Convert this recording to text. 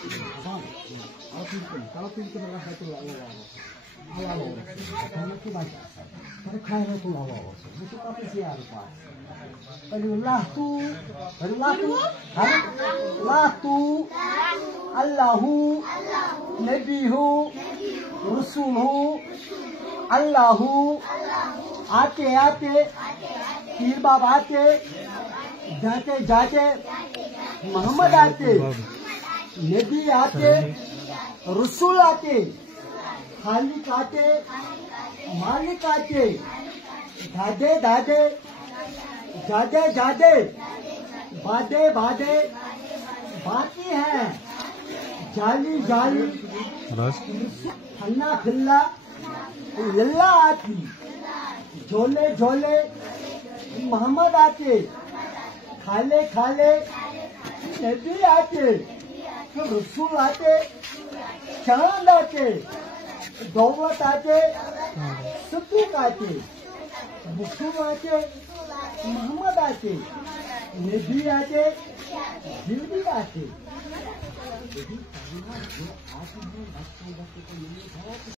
Kalau pintu merah itu Allah. Kalau itu baca. Kalau kaya itu Allah. Itu apa sih apa? Allah Allahu Nabihu Rasuluhu Allahu आते पीर बाबा आते जाते मोहम्मद आते नबी आते रसूल आते खालिक आते मालिक आते दादे बादे बाकी हैं जाली फन्ना फिल्ला लल्ला आती झोले मोहम्मद आते खाले नबी आते रसूल आते चांद आते दौलत आते सिद्दीक आते मुस्लिम आते मोहम्मद आते नबी आते जिंदगी आते